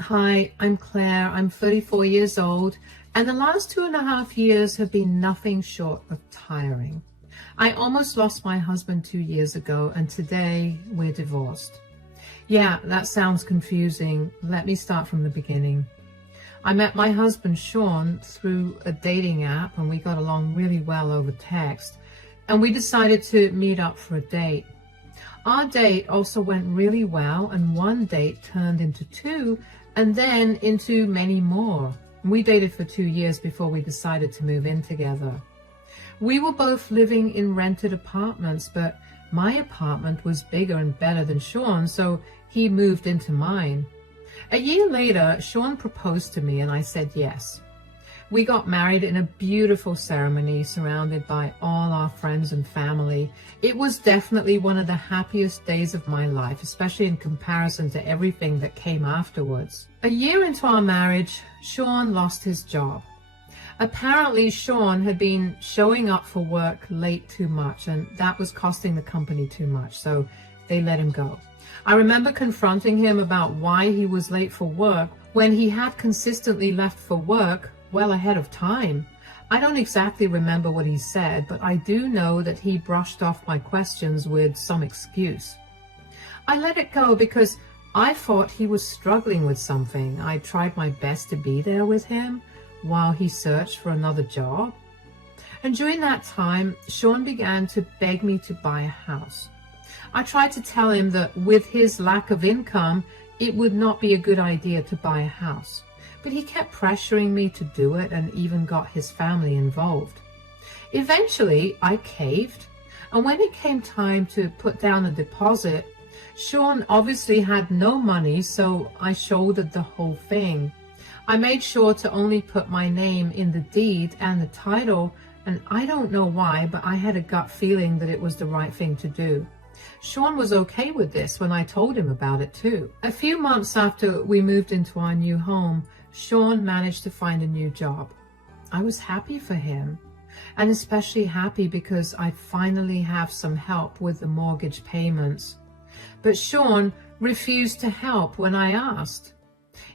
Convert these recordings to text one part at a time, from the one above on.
Hi, I'm Claire. I'm 34 years old, and the last 2.5 years have been nothing short of tiring. I almost lost my husband 2 years ago, and today we're divorced. Yeah, that sounds confusing. Let me start from the beginning. I met my husband Sean through a dating app, and we got along really well over text, and we decided to meet up for a date. Our date also went really well, and one date turned into two, and then into many more. We dated for 2 years before we decided to move in together. We were both living in rented apartments, but my apartment was bigger and better than Sean's, so he moved into mine. A year later, Sean proposed to me, and I said yes. We got married in a beautiful ceremony surrounded by all our friends and family. It was definitely one of the happiest days of my life, especially in comparison to everything that came afterwards. A year into our marriage, Sean lost his job. Apparently, Sean had been showing up for work late too much, and that was costing the company too much, so they let him go. I remember confronting him about why he was late for work when he had consistently left for work well ahead of time. I don't exactly remember what he said, but I do know that he brushed off my questions with some excuse. I let it go because I thought he was struggling with something. I tried my best to be there with him while he searched for another job. And during that time, Sean began to beg me to buy a house. I tried to tell him that with his lack of income, it would not be a good idea to buy a house. But he kept pressuring me to do it and even got his family involved. Eventually, I caved, and when it came time to put down a deposit, Sean obviously had no money, so I shouldered the whole thing. I made sure to only put my name in the deed and the title, and I don't know why, but I had a gut feeling that it was the right thing to do. Sean was okay with this when I told him about it too. A few months after we moved into our new home, Sean managed to find a new job. I was happy for him, and especially happy because I finally have some help with the mortgage payments. But Sean refused to help when I asked.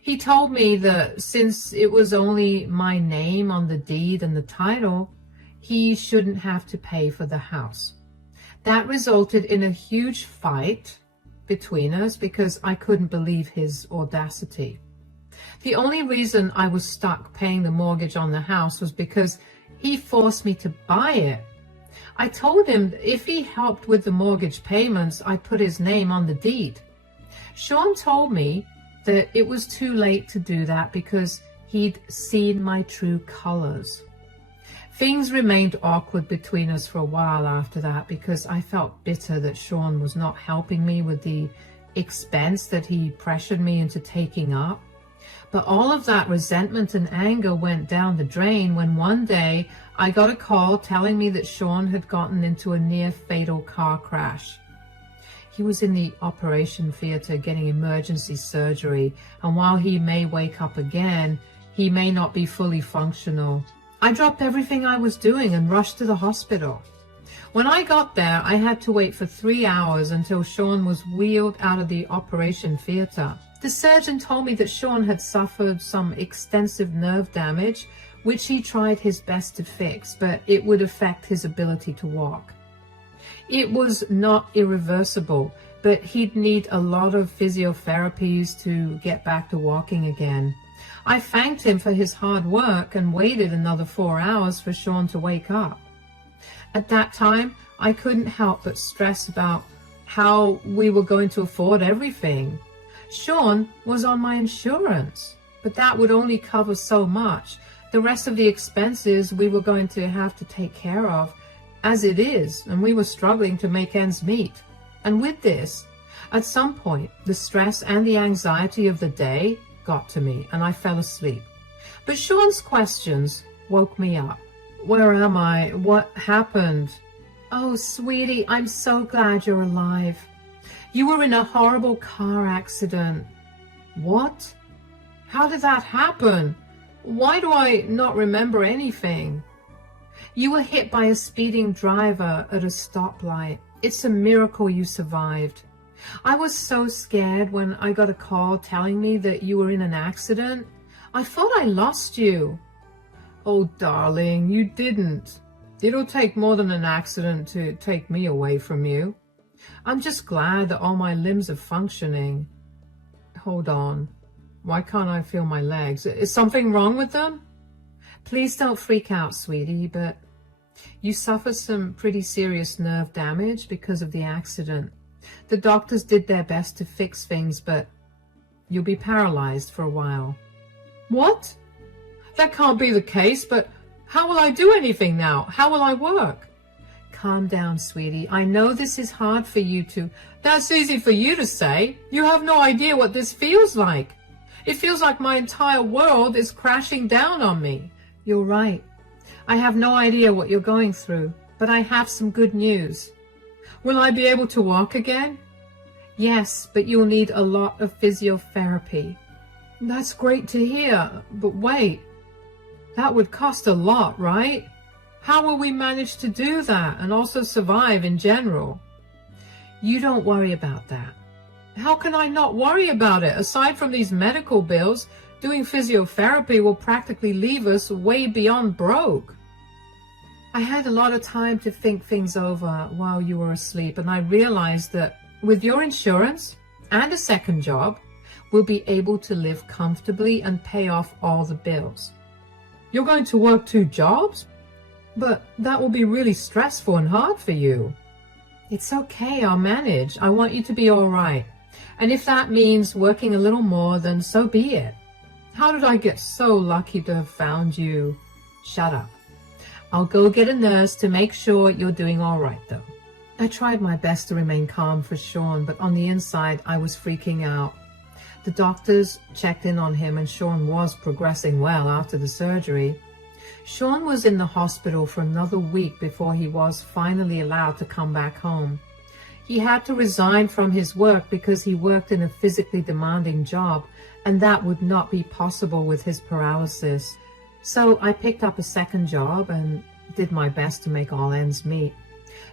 He told me that since it was only my name on the deed and the title, he shouldn't have to pay for the house. That resulted in a huge fight between us because I couldn't believe his audacity. The only reason I was stuck paying the mortgage on the house was because he forced me to buy it. I told him if he helped with the mortgage payments, I'd put his name on the deed. Sean told me that it was too late to do that because he'd seen my true colors. Things remained awkward between us for a while after that because I felt bitter that Sean was not helping me with the expense that he pressured me into taking up. But all of that resentment and anger went down the drain when one day I got a call telling me that Sean had gotten into a near-fatal car crash. He was in the operation theater getting emergency surgery, and while he may wake up again, he may not be fully functional. I dropped everything I was doing and rushed to the hospital. When I got there, I had to wait for 3 hours until Sean was wheeled out of the operation theater. The surgeon told me that Sean had suffered some extensive nerve damage, which he tried his best to fix, but it would affect his ability to walk. It was not irreversible, but he'd need a lot of physiotherapies to get back to walking again. I thanked him for his hard work and waited another 4 hours for Sean to wake up. At that time, I couldn't help but stress about how we were going to afford everything. Sean was on my insurance, but that would only cover so much. The rest of the expenses we were going to have to take care of as it is, and we were struggling to make ends meet. And with this, at some point, the stress and the anxiety of the day got to me, and I fell asleep. But Sean's questions woke me up. Where am I? What happened? Oh, sweetie, I'm so glad you're alive. You were in a horrible car accident. What? How did that happen? Why do I not remember anything? You were hit by a speeding driver at a stoplight. It's a miracle you survived. I was so scared when I got a call telling me that you were in an accident. I thought I lost you. Oh, darling, you didn't. It'll take more than an accident to take me away from you. I'm just glad that all my limbs are functioning. Hold on. Why can't I feel my legs? Is something wrong with them? Please don't freak out, sweetie, but you suffered some pretty serious nerve damage because of the accident. The doctors did their best to fix things, but you'll be paralyzed for a while. What? That can't be the case, but how will I do anything now? How will I work? Calm down, sweetie. I know this is hard for you to... That's easy for you to say. You have no idea what this feels like. It feels like my entire world is crashing down on me. You're right. I have no idea what you're going through, but I have some good news. Will I be able to walk again? Yes, but you'll need a lot of physiotherapy. That's great to hear, but wait. That would cost a lot, right? How will we manage to do that and also survive in general? You don't worry about that. How can I not worry about it? Aside from these medical bills, doing physiotherapy will practically leave us way beyond broke. I had a lot of time to think things over while you were asleep, and I realized that with your insurance and a second job, we'll be able to live comfortably and pay off all the bills. You're going to work 2 jobs? But that will be really stressful and hard for you. It's okay, I'll manage. I want you to be all right. And if that means working a little more, then so be it. How did I get so lucky to have found you? Shut up. I'll go get a nurse to make sure you're doing all right, though. I tried my best to remain calm for Sean, but on the inside, I was freaking out. The doctors checked in on him, and Sean was progressing well after the surgery. Sean was in the hospital for another week before he was finally allowed to come back home. He had to resign from his work because he worked in a physically demanding job, and that would not be possible with his paralysis. So I picked up a second job and did my best to make all ends meet.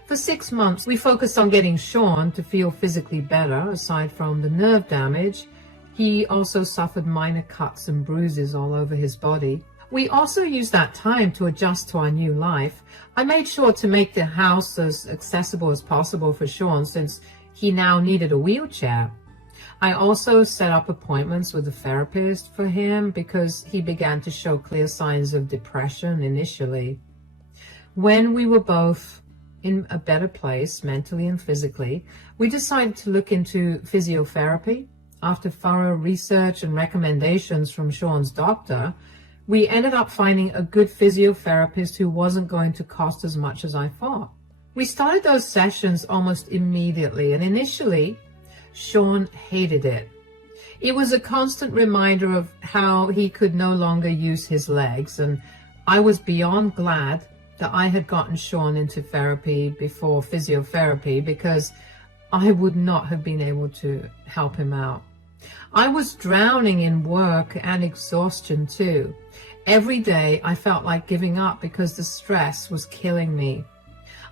For 6 months, we focused on getting Sean to feel physically better. Aside from the nerve damage, he also suffered minor cuts and bruises all over his body. We also used that time to adjust to our new life. I made sure to make the house as accessible as possible for Sean since he now needed a wheelchair. I also set up appointments with a therapist for him because he began to show clear signs of depression initially. When we were both in a better place mentally and physically, we decided to look into physiotherapy. After thorough research and recommendations from Sean's doctor, we ended up finding a good physiotherapist who wasn't going to cost as much as I thought. We started those sessions almost immediately, and initially, Sean hated it. It was a constant reminder of how he could no longer use his legs, and I was beyond glad that I had gotten Sean into therapy before physiotherapy because I would not have been able to help him out. I was drowning in work and exhaustion too. Every day I felt like giving up because the stress was killing me.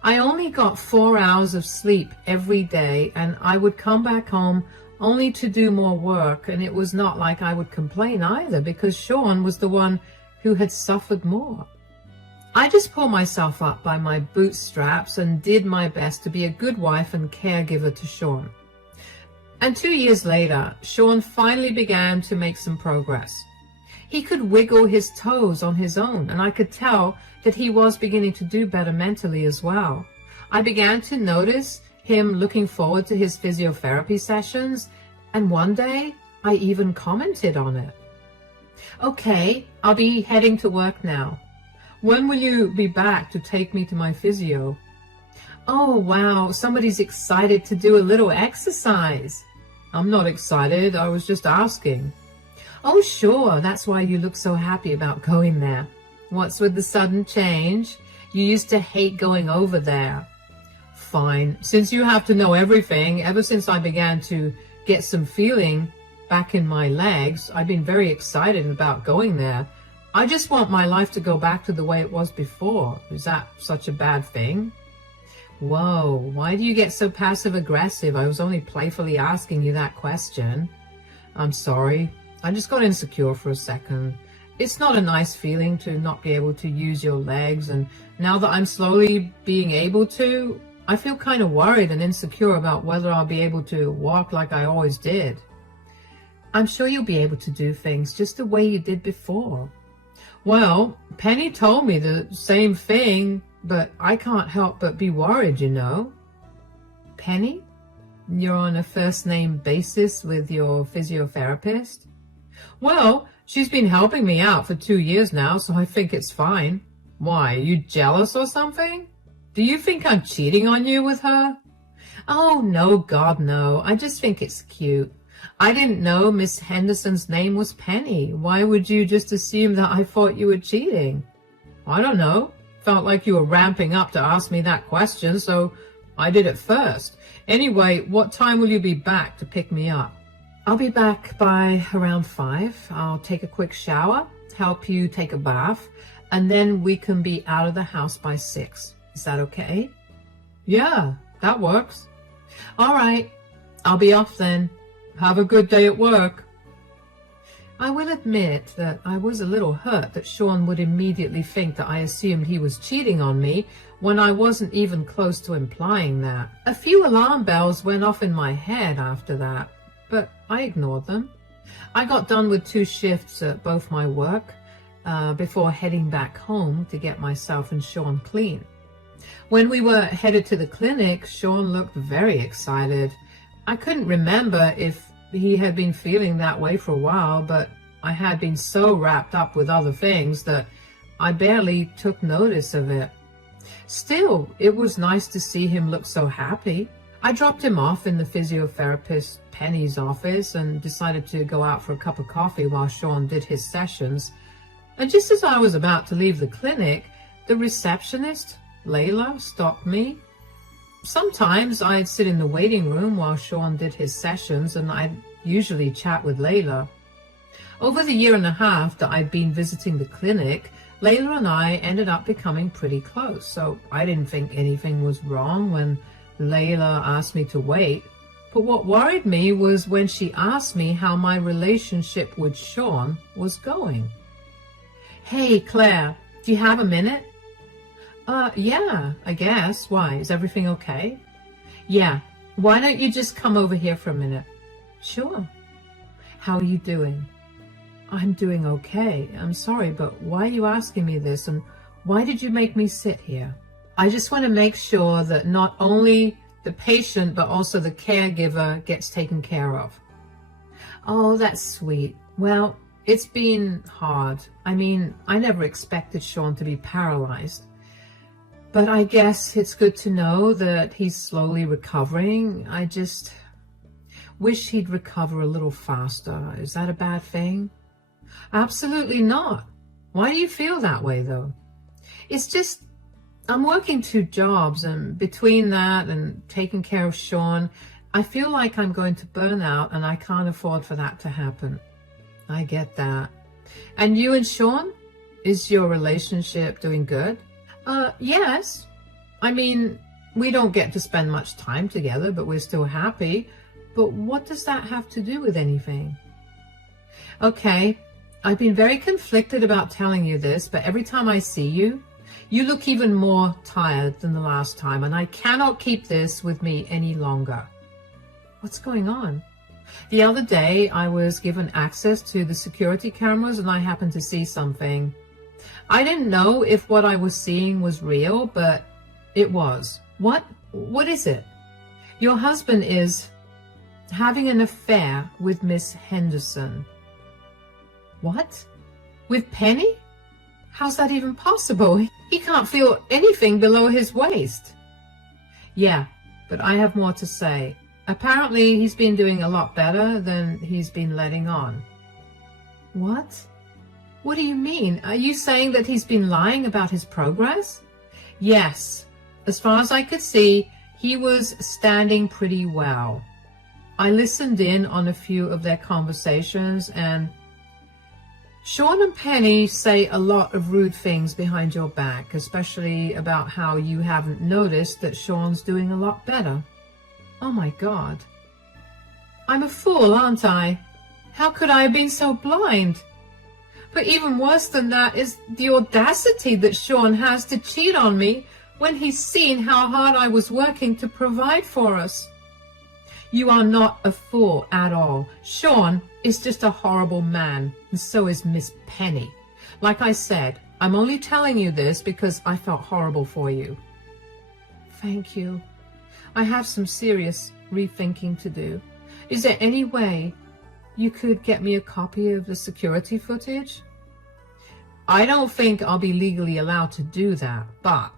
I only got 4 hours of sleep every day, and I would come back home only to do more work, and it was not like I would complain either because Sean was the one who had suffered more. I just pulled myself up by my bootstraps and did my best to be a good wife and caregiver to Sean. And 2 years later, Sean finally began to make some progress. He could wiggle his toes on his own, and I could tell that he was beginning to do better mentally as well. I began to notice him looking forward to his physiotherapy sessions, and one day I even commented on it. Okay, I'll be heading to work now. When will you be back to take me to my physio? Oh, wow, somebody's excited to do a little exercise. I'm not excited, I was just asking. Oh, sure, that's why you look so happy about going there. What's with the sudden change? You used to hate going over there. Fine, since you have to know everything, ever since I began to get some feeling back in my legs, I've been very excited about going there. I just want my life to go back to the way it was before. Is that such a bad thing? Whoa, why do you get so passive aggressive? I was only playfully asking you that question. I'm sorry. I just got insecure for a second. It's not a nice feeling to not be able to use your legs, and now that I'm slowly being able to, I feel kind of worried and insecure about whether I'll be able to walk like I always did. I'm sure you'll be able to do things just the way you did before. Well, Penny told me the same thing, but I can't help but be worried, you know. Penny? You're on a first-name basis with your physiotherapist? Well, she's been helping me out for 2 years now, so I think it's fine. Why, are you jealous or something? Do you think I'm cheating on you with her? Oh, no, God, no. I just think it's cute. I didn't know Miss Henderson's name was Penny. Why would you just assume that I thought you were cheating? I don't know. Felt like you were ramping up to ask me that question, so I did it first. Anyway, what time will you be back to pick me up? I'll be back by around 5. I'll take a quick shower, help you take a bath, and then we can be out of the house by 6. Is that okay? Yeah, that works. All right, I'll be off then. Have a good day at work. I will admit that I was a little hurt that Sean would immediately think that I assumed he was cheating on me when I wasn't even close to implying that. A few alarm bells went off in my head after that, but I ignored them. I got done with 2 shifts at both my work before heading back home to get myself and Sean clean. When we were headed to the clinic, Sean looked very excited. I couldn't remember if he had been feeling that way for a while, but I had been so wrapped up with other things that I barely took notice of it. Still, it was nice to see him look so happy. I dropped him off in the physiotherapist Penny's office and decided to go out for a cup of coffee while Sean did his sessions. And just as I was about to leave the clinic, the receptionist, Layla, stopped me. Sometimes I'd sit in the waiting room while Sean did his sessions, and I'd usually chat with Layla. Over the 1.5 years that I'd been visiting the clinic, Layla and I ended up becoming pretty close, so I didn't think anything was wrong when Layla asked me to wait. But what worried me was when she asked me how my relationship with Sean was going. Hey, Claire, do you have a minute? Yeah, I guess. Why? Is everything okay? Yeah. Why don't you just come over here for a minute? Sure. How are you doing? I'm doing okay. I'm sorry, but why are you asking me this, and why did you make me sit here? I just want to make sure that not only the patient, but also the caregiver gets taken care of. Oh, that's sweet. Well, it's been hard. I mean, I never expected Sean to be paralyzed. But I guess it's good to know that he's slowly recovering. I just wish he'd recover a little faster. Is that a bad thing? Absolutely not. Why do you feel that way, though? It's just, I'm working 2 jobs, and between that and taking care of Sean, I feel like I'm going to burn out, and I can't afford for that to happen. I get that. And you and Sean? Is your relationship doing good? Yes. I mean, we don't get to spend much time together, but we're still happy. But what does that have to do with anything? Okay, I've been very conflicted about telling you this, but every time I see you, you look even more tired than the last time, and I cannot keep this with me any longer. What's going on? The other day, I was given access to the security cameras, and I happened to see something. I didn't know if what I was seeing was real, but it was. What? What is it? Your husband is having an affair with Miss Henderson. What? With Penny? How's that even possible? He can't feel anything below his waist. Yeah, but I have more to say. Apparently, he's been doing a lot better than he's been letting on. What? What do you mean? Are you saying that he's been lying about his progress? Yes. As far as I could see, he was standing pretty well. I listened in on a few of their conversations, and Sean and Penny say a lot of rude things behind your back, especially about how you haven't noticed that Sean's doing a lot better. Oh my God. I'm a fool, aren't I? How could I have been so blind? But even worse than that is the audacity that Sean has to cheat on me when he's seen how hard I was working to provide for us. You are not a fool at all. Sean is just a horrible man, and so is Miss Penny. Like I said, I'm only telling you this because I felt horrible for you. Thank you. I have some serious rethinking to do. Is there any way you could get me a copy of the security footage? I don't think I'll be legally allowed to do that, but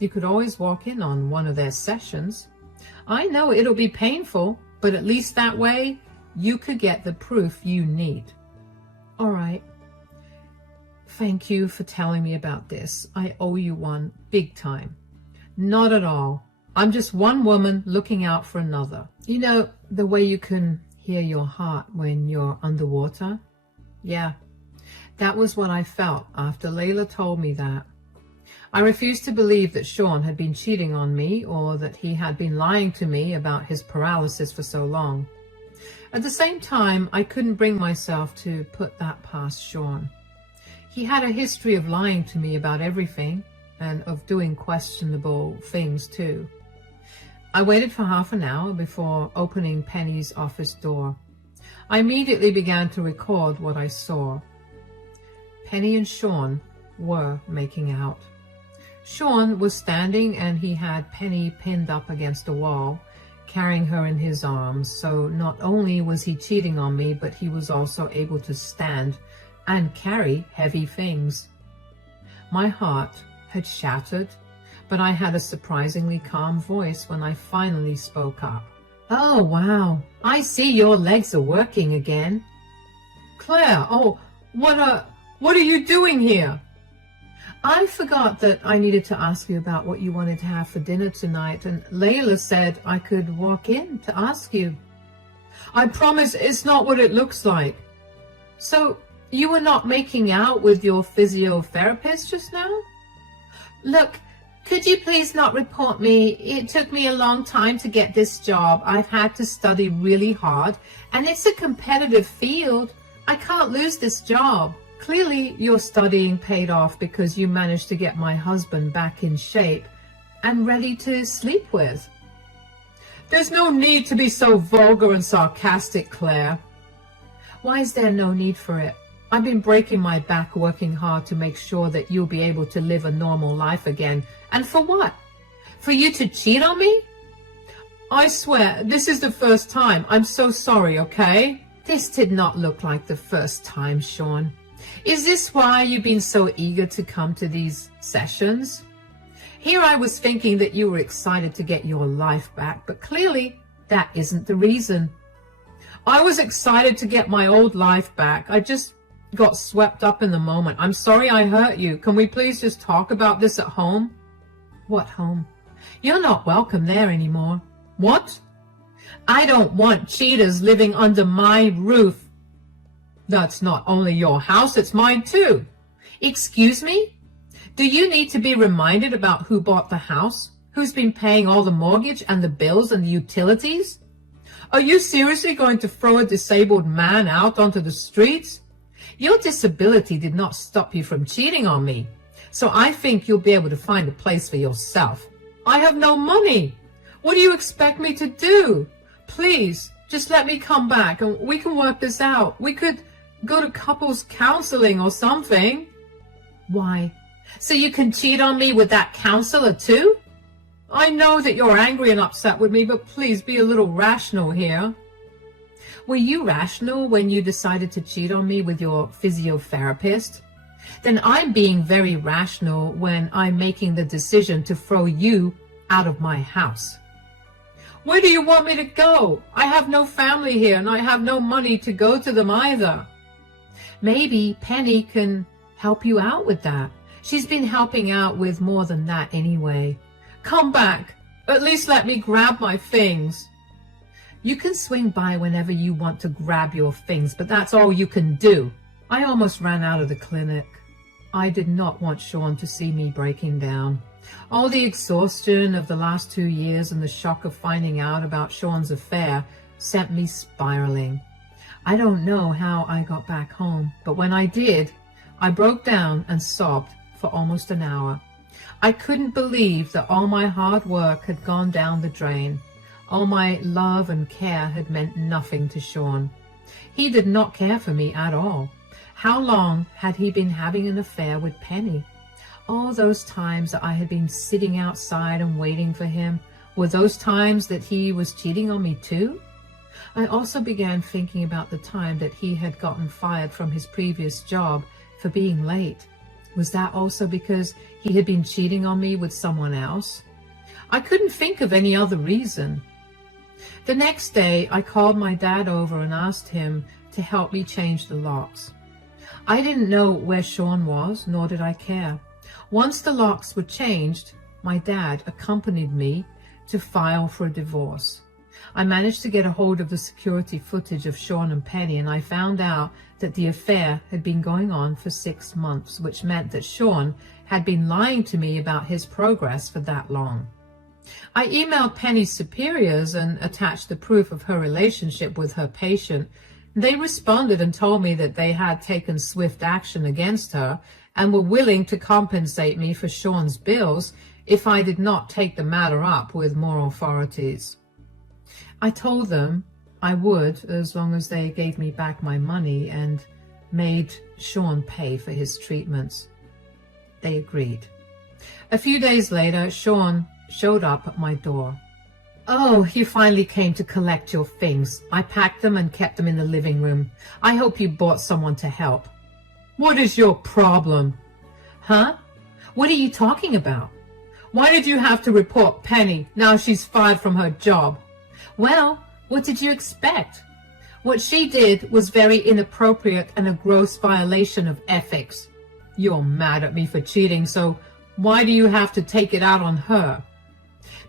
you could always walk in on one of their sessions. I know it'll be painful, but at least that way you could get the proof you need. All right. Thank you for telling me about this. I owe you one big time. Not at all. I'm just one woman looking out for another. You know, the way you can hear your heart when you're underwater? Yeah, that was what I felt after Layla told me that. I refused to believe that Sean had been cheating on me or that he had been lying to me about his paralysis for so long. At the same time, I couldn't bring myself to put that past Sean. He had a history of lying to me about everything and of doing questionable things too. I waited for half an hour before opening Penny's office door. I immediately began to record what I saw. Penny and Sean were making out. Sean was standing and he had Penny pinned up against a wall, carrying her in his arms, so not only was he cheating on me, but he was also able to stand and carry heavy things. My heart had shattered, but I had a surprisingly calm voice when I finally spoke up. Oh, wow. I see your legs are working again. Claire, oh, what are you doing here? I forgot that I needed to ask you about what you wanted to have for dinner tonight, and Layla said I could walk in to ask you. I promise it's not what it looks like. So, you were not making out with your physiotherapist just now? Look, could you please not report me? It took me a long time to get this job. I've had to study really hard, and it's a competitive field. I can't lose this job. Clearly, your studying paid off because you managed to get my husband back in shape and ready to sleep with. There's no need to be so vulgar and sarcastic, Claire. Why is there no need for it? I've been breaking my back working hard to make sure that you'll be able to live a normal life again. And for what? For you to cheat on me? I swear, this is the first time. I'm so sorry, okay? This did not look like the first time, Sean. Is this why you've been so eager to come to these sessions? Here I was thinking that you were excited to get your life back, but clearly that isn't the reason. I was excited to get my old life back. I just got swept up in the moment. I'm sorry I hurt you. Can we please just talk about this at home? What home? You're not welcome there anymore. What? I don't want cheaters living under my roof. That's not only your house, it's mine too. Excuse me? Do you need to be reminded about who bought the house? Who's been paying all the mortgage and the bills and the utilities? Are you seriously going to throw a disabled man out onto the streets? Your disability did not stop you from cheating on me, so I think you'll be able to find a place for yourself. I have no money. What do you expect me to do? Please, just let me come back and we can work this out. We could go to couples counseling or something. Why? So you can cheat on me with that counselor too? I know that you're angry and upset with me, but please be a little rational here. Were you rational when you decided to cheat on me with your physiotherapist? Then I'm being very rational when I'm making the decision to throw you out of my house. Where do you want me to go? I have no family here and I have no money to go to them either. Maybe Penny can help you out with that. She's been helping out with more than that anyway. Come back. At least let me grab my things. You can swing by whenever you want to grab your things, but that's all you can do. I almost ran out of the clinic. I did not want Sean to see me breaking down. All the exhaustion of the last 2 years and the shock of finding out about Sean's affair sent me spiraling. I don't know how I got back home, but when I did, I broke down and sobbed for almost an hour. I couldn't believe that all my hard work had gone down the drain. All my love and care had meant nothing to Sean. He did not care for me at all. How long had he been having an affair with Penny? All those times that I had been sitting outside and waiting for him, were those times that he was cheating on me too? I also began thinking about the time that he had gotten fired from his previous job for being late. Was that also because he had been cheating on me with someone else? I couldn't think of any other reason. The next day, I called my dad over and asked him to help me change the locks. I didn't know where Sean was, nor did I care. Once the locks were changed, my dad accompanied me to file for a divorce. I managed to get a hold of the security footage of Sean and Penny, and I found out that the affair had been going on for 6 months, which meant that Sean had been lying to me about his progress for that long. I emailed Penny's superiors and attached the proof of her relationship with her patient. They responded and told me that they had taken swift action against her and were willing to compensate me for Sean's bills if I did not take the matter up with more authorities. I told them I would, as long as they gave me back my money and made Sean pay for his treatments. They agreed. A few days later, Sean showed up at my door. "Oh, you finally came to collect your things. I packed them and kept them in the living room. I hope you brought someone to help." "What is your problem?" "Huh? What are you talking about? Why did you have to report Penny? Now she's fired from her job." "Well, what did you expect? What she did was very inappropriate and a gross violation of ethics." "You're mad at me for cheating, so why do you have to take it out on her?"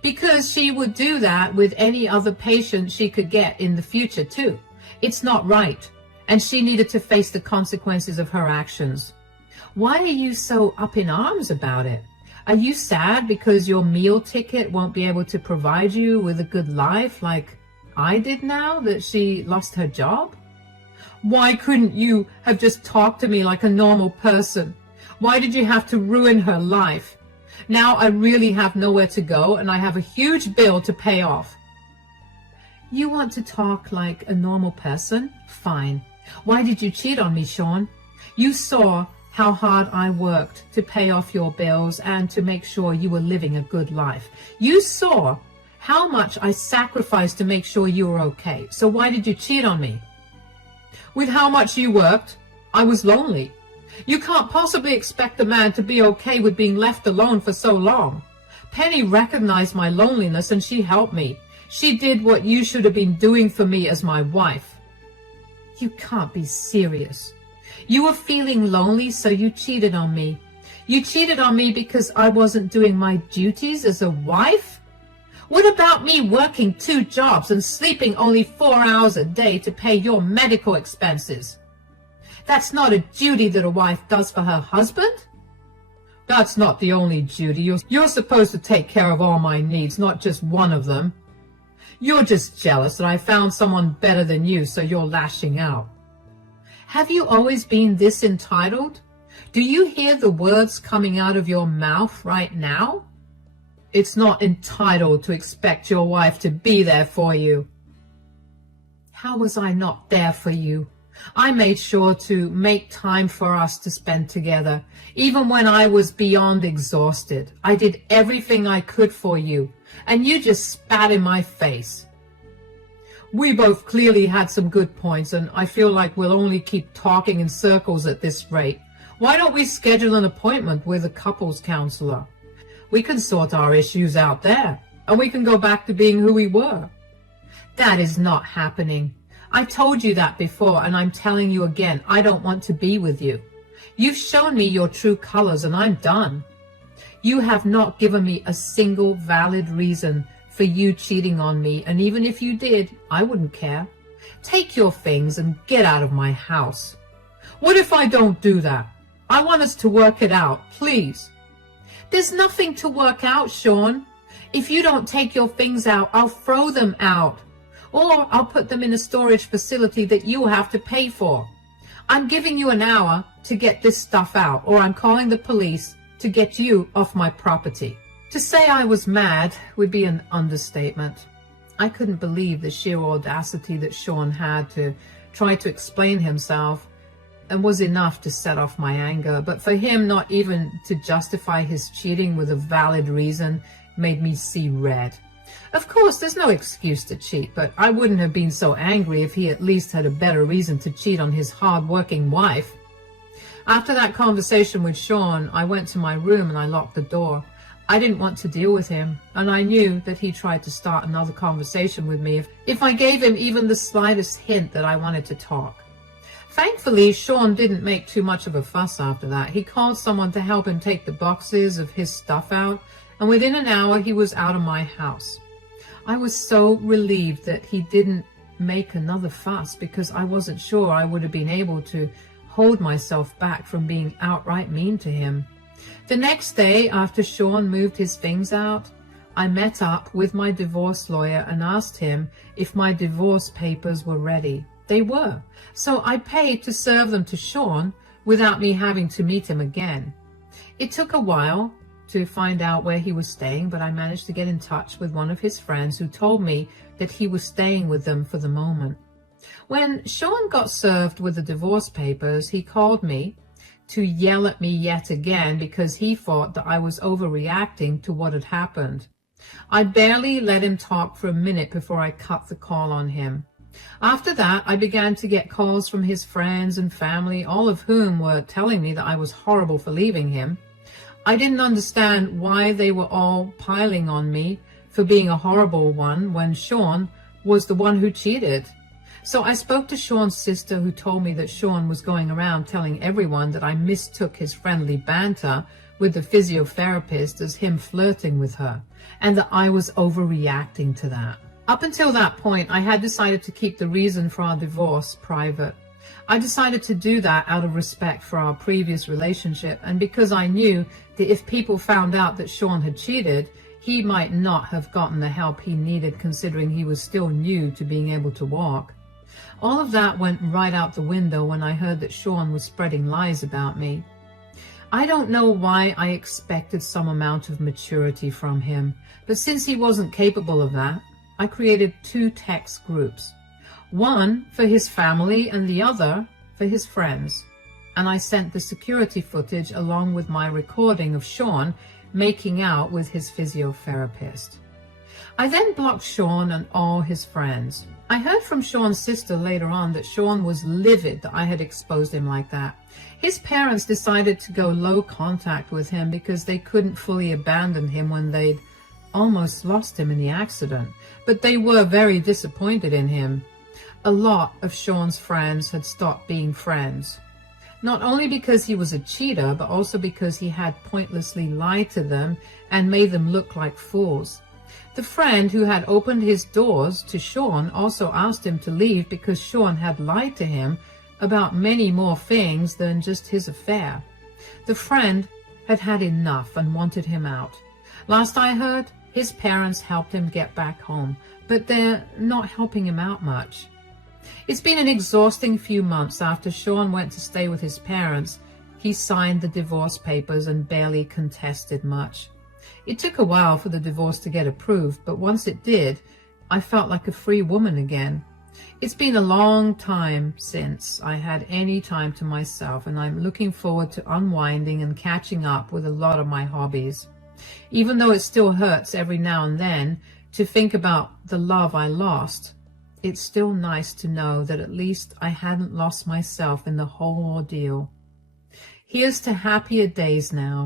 "Because she would do that with any other patient she could get in the future too. It's not right, and she needed to face the consequences of her actions." "Why are you so up in arms about it? Are you sad because your meal ticket won't be able to provide you with a good life like I did now that she lost her job?" "Why couldn't you have just talked to me like a normal person? Why did you have to ruin her life? Now I really have nowhere to go and I have a huge bill to pay off." "You want to talk like a normal person? Fine. Why did you cheat on me, Sean? You saw how hard I worked to pay off your bills and to make sure you were living a good life. You saw how much I sacrificed to make sure you were okay. So why did you cheat on me?" "With how much you worked, I was lonely. You can't possibly expect a man to be okay with being left alone for so long. Penny recognized my loneliness and she helped me. She did what you should have been doing for me as my wife." "You can't be serious. You were feeling lonely, so you cheated on me. You cheated on me because I wasn't doing my duties as a wife? What about me working 2 jobs and sleeping only 4 hours a day to pay your medical expenses? That's not a duty that a wife does for her husband." "That's not the only duty. You're supposed to take care of all my needs, not just one of them. You're just jealous that I found someone better than you, so you're lashing out." "Have you always been this entitled? Do you hear the words coming out of your mouth right now? It's not entitled to expect your wife to be there for you." "How was I not there for you? I made sure to make time for us to spend together, even when I was beyond exhausted. I did everything I could for you, and you just spat in my face." "We both clearly had some good points, and I feel like we'll only keep talking in circles at this rate. Why don't we schedule an appointment with a couples counselor? We can sort our issues out there, and we can go back to being who we were." "That is not happening. I told you that before, and I'm telling you again, I don't want to be with you. You've shown me your true colors, and I'm done. You have not given me a single valid reason for you cheating on me, and even if you did, I wouldn't care. Take your things and get out of my house. What if I don't do that? I want us to work it out, please. There's nothing to work out, Sean. If you don't take your things out, I'll throw them out. Or I'll put them in a storage facility that you have to pay for. I'm giving you an hour to get this stuff out, or I'm calling the police to get you off my property. To say I was mad would be an understatement. I couldn't believe the sheer audacity that Sean had to try to explain himself, and was enough to set off my anger. But for him not even to justify his cheating with a valid reason made me see red. Of course, there's no excuse to cheat, but I wouldn't have been so angry if he at least had a better reason to cheat on his hard-working wife. After that conversation with Sean, I went to my room and I locked the door. I didn't want to deal with him, and I knew that he tried to start another conversation with me if I gave him even the slightest hint that I wanted to talk. Thankfully, Sean didn't make too much of a fuss after that. He called someone to help him take the boxes of his stuff out, and within an hour he was out of my house. I was so relieved that he didn't make another fuss, because I wasn't sure I would have been able to hold myself back from being outright mean to him. The next day, after Sean moved his things out, I met up with my divorce lawyer and asked him if my divorce papers were ready. They were, so I paid to serve them to Sean without me having to meet him again. It took a while to find out where he was staying, but I managed to get in touch with one of his friends who told me that he was staying with them for the moment. When Sean got served with the divorce papers, he called me to yell at me yet again because he thought that I was overreacting to what had happened. I barely let him talk for a minute before I cut the call on him. After that, I began to get calls from his friends and family, all of whom were telling me that I was horrible for leaving him. I didn't understand why they were all piling on me for being a horrible one when Sean was the one who cheated. So I spoke to Sean's sister, who told me that Sean was going around telling everyone that I mistook his friendly banter with the physiotherapist as him flirting with her, and that I was overreacting to that. Up until that point, I had decided to keep the reason for our divorce private. I decided to do that out of respect for our previous relationship, and because I knew that if people found out that Sean had cheated, he might not have gotten the help he needed, considering he was still new to being able to walk. All of that went right out the window when I heard that Sean was spreading lies about me. I don't know why I expected some amount of maturity from him, but since he wasn't capable of that, I created 2 text groups, one for his family and the other for his friends, and I sent the security footage along with my recording of Sean making out with his physiotherapist. I then blocked Sean and all his friends. I heard from Sean's sister later on that Sean was livid that I had exposed him like that. His parents decided to go low contact with him because they couldn't fully abandon him when they'd almost lost him in the accident, but they were very disappointed in him. A lot of Sean's friends had stopped being friends, not only because he was a cheater, but also because he had pointlessly lied to them and made them look like fools. The friend who had opened his doors to Sean also asked him to leave because Sean had lied to him about many more things than just his affair. The friend had had enough and wanted him out. Last I heard, his parents helped him get back home, but they're not helping him out much. It's been an exhausting few months. After Sean went to stay with his parents, he signed the divorce papers and barely contested much. It took a while for the divorce to get approved, but once it did, I felt like a free woman again. It's been a long time since I had any time to myself, and I'm looking forward to unwinding and catching up with a lot of my hobbies. Even though it still hurts every now and then to think about the love I lost, it's still nice to know that at least I hadn't lost myself in the whole ordeal. Here's to happier days now.